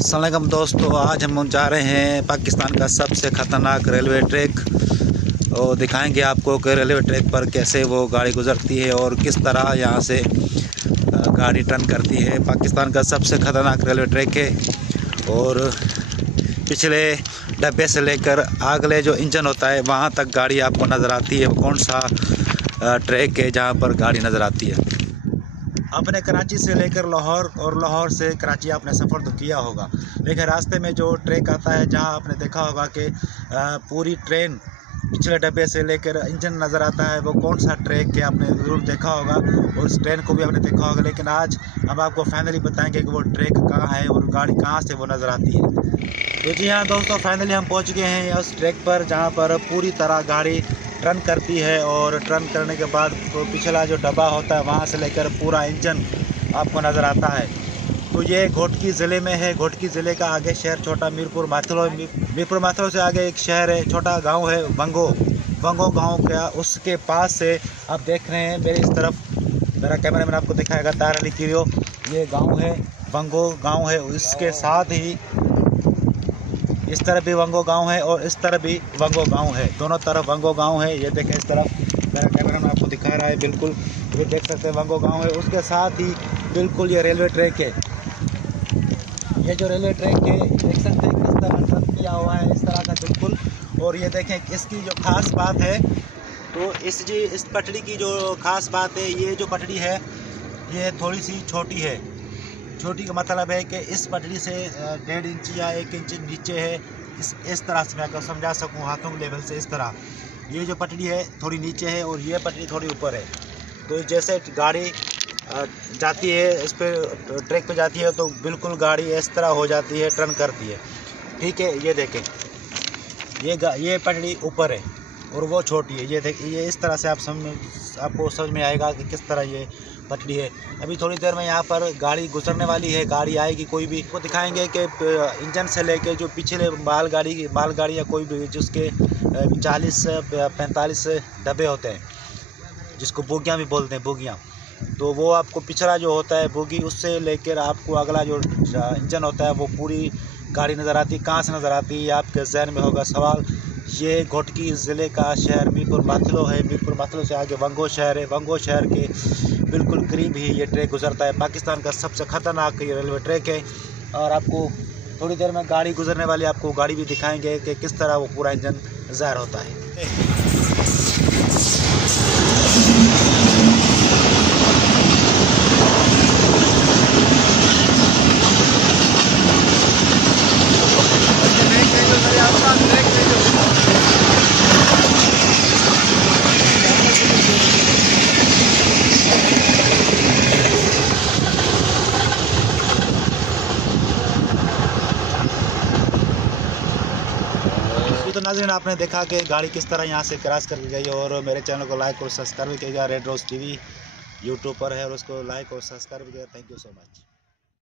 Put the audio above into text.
अस्सलाम वालेकुम दोस्तों, आज हम जा रहे हैं पाकिस्तान का सबसे ख़तरनाक रेलवे ट्रैक और दिखाएंगे आपको कि रेलवे ट्रैक पर कैसे वो गाड़ी गुजरती है और किस तरह यहाँ से गाड़ी टर्न करती है। पाकिस्तान का सबसे ख़तरनाक रेलवे ट्रैक है और पिछले डब्बे से लेकर अगले जो इंजन होता है वहाँ तक गाड़ी आपको नज़र आती है। कौन सा ट्रैक है जहाँ पर गाड़ी नज़र आती है। आपने कराची से लेकर लाहौर और लाहौर से कराची आपने सफ़र तो किया होगा, लेकिन रास्ते में जो ट्रैक आता है जहाँ आपने देखा होगा कि पूरी ट्रेन पिछले डब्बे से लेकर इंजन नज़र आता है, वो कौन सा ट्रैक है आपने ज़रूर देखा होगा और उस ट्रेन को भी आपने देखा होगा। लेकिन आज हम आपको फाइनली बताएंगे कि वो ट्रैक कहाँ है और गाड़ी कहाँ से वो नज़र आती है। तो जी हाँ दोस्तों, फाइनली हम पहुँच गए हैं उस ट्रैक पर जहाँ पर पूरी तरह गाड़ी टर्न करती है और टर्न करने के बाद तो पिछला जो डब्बा होता है वहाँ से लेकर पूरा इंजन आपको नज़र आता है। तो ये घोटकी ज़िले में है। घोटकी ज़िले का आगे शहर छोटा मीरपुर माथलो से आगे एक शहर है, छोटा गांव है वंगो गांव का। उसके पास से आप देख रहे हैं मेरे इस तरफ, मेरा कैमरा मैन आपको दिखाएगा, तार अली किरियो, ये गाँव है वंगो गाँव है। इसके साथ ही इस तरफ भी वंगो गांव है और इस तरफ भी वंगो गांव है, दोनों तरफ वंगो गांव है। ये देखें, इस तरफ मेरा कैमरा में आपको दिखा रहा है, बिल्कुल ये देख सकते हैं वंगो गांव है। उसके साथ ही बिल्कुल ये रेलवे ट्रैक है। ये जो रेलवे ट्रैक है देख सकते हैं किस तरह टर्न किया हुआ है, इस तरह का बिल्कुल। और ये देखें इसकी जो खास बात है, तो इस पटरी की जो खास बात है, ये जो पटरी है ये थोड़ी सी छोटी है। छोटी का मतलब है कि इस पटरी से 1.5 इंच या 1 इंच नीचे है। इस तरह से मैं अगर समझा सकूं हाथों के लेवल से, इस तरह ये जो पटरी है थोड़ी नीचे है और ये पटरी थोड़ी ऊपर है। तो जैसे गाड़ी जाती है इस पर ट्रैक पे जाती है तो बिल्कुल गाड़ी इस तरह हो जाती है, टर्न करती है। ठीक है, ये देखें ये पटरी ऊपर है और वो छोटी है। ये देखिए, ये इस तरह से आपको समझ में आएगा कि किस तरह ये पटरी है। अभी थोड़ी देर में यहाँ पर गाड़ी गुजरने वाली है, गाड़ी आएगी कोई भी, वो दिखाएंगे कि इंजन से लेके जो पिछले मालगाड़ी या कोई भी जिसके 40 से 45 डब्बे होते हैं, जिसको बोगियाँ भी बोलते हैं, बोगियाँ। तो वो आपको पिछला जो होता है बोगी, उससे लेकर आपको अगला जो इंजन होता है वो पूरी गाड़ी नज़र आती है। कहाँ से नज़र आती है आपके जहन में होगा सवाल। ये घोटकी ज़िले का शहर मीरपुर माथलो है। मीरपुर माथलो से आगे वंगो शहर है। वंगो शहर के बिल्कुल करीब ही ये ट्रैक गुजरता है। पाकिस्तान का सबसे ख़तरनाक ये रेलवे ट्रैक है और आपको थोड़ी देर में गाड़ी गुजरने वाली आपको गाड़ी भी दिखाएंगे कि किस तरह वो पूरा इंजन ज़ाहिर होता है। तो नाज़रीन, आपने देखा कि गाड़ी किस तरह यहाँ से क्रॉस कर गई और मेरे चैनल को लाइक और सब्सक्राइब कीजिएगा। रेड रोज़ टीवी यूट्यूब पर है और उसको लाइक और सब्सक्राइब कीजिएगा। Thank you so much.